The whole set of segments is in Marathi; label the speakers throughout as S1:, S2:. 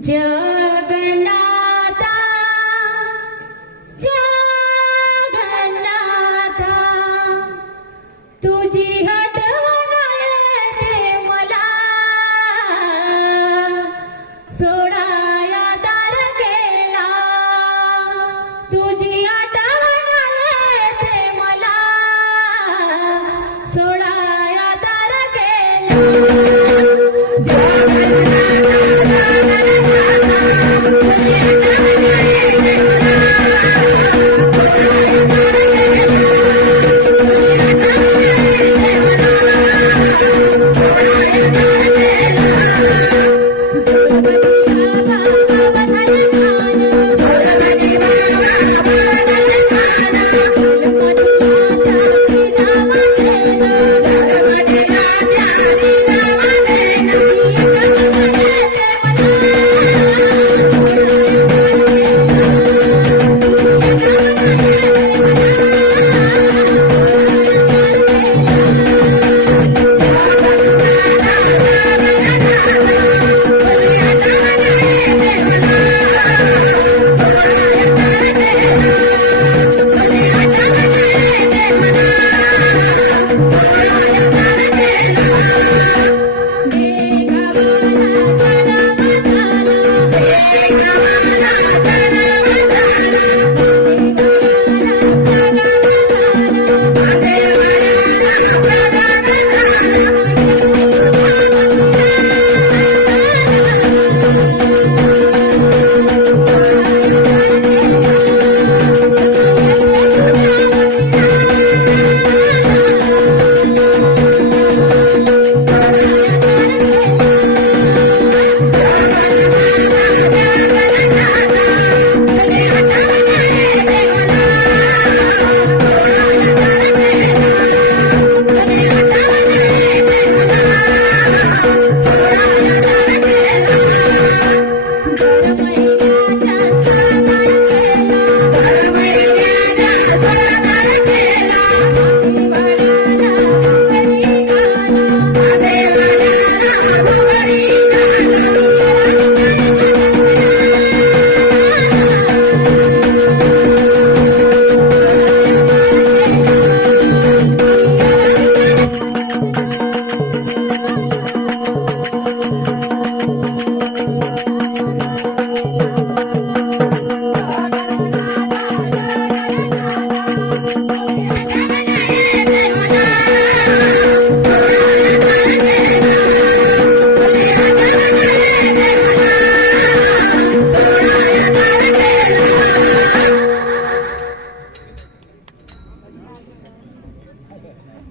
S1: 家。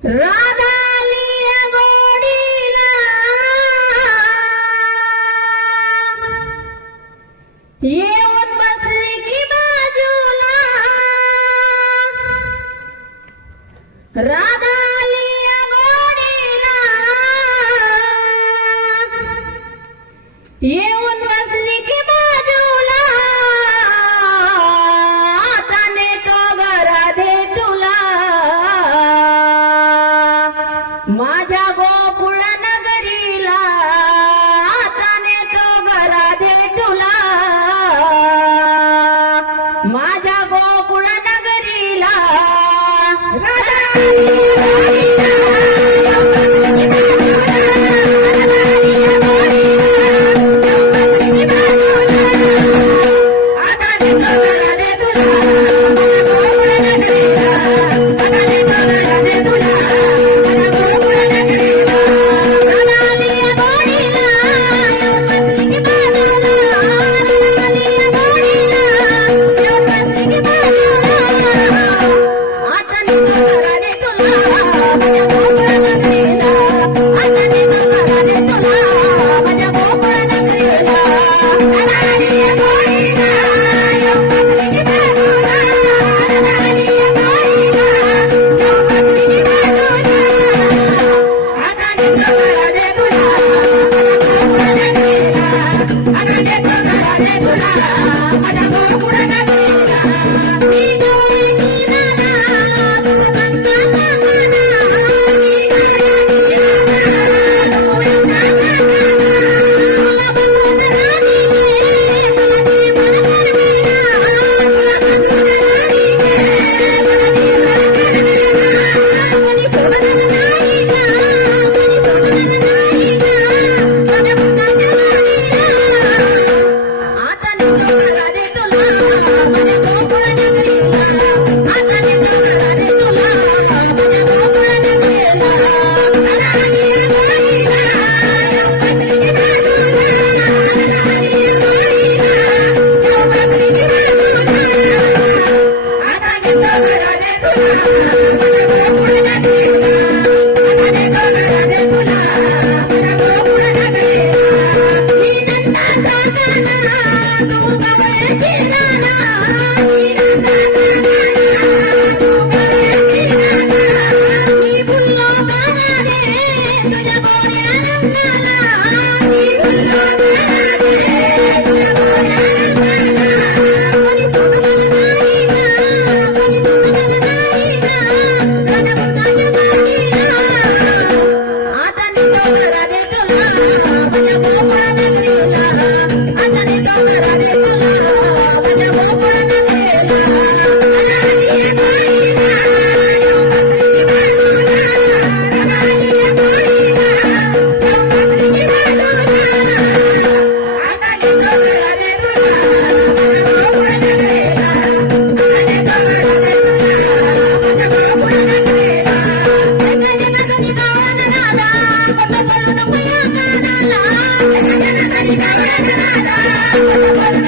S1: राधा येऊन बसली की बाजूला गोडीला येऊन ¡Rata!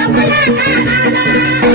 S1: 啦啦啦啦。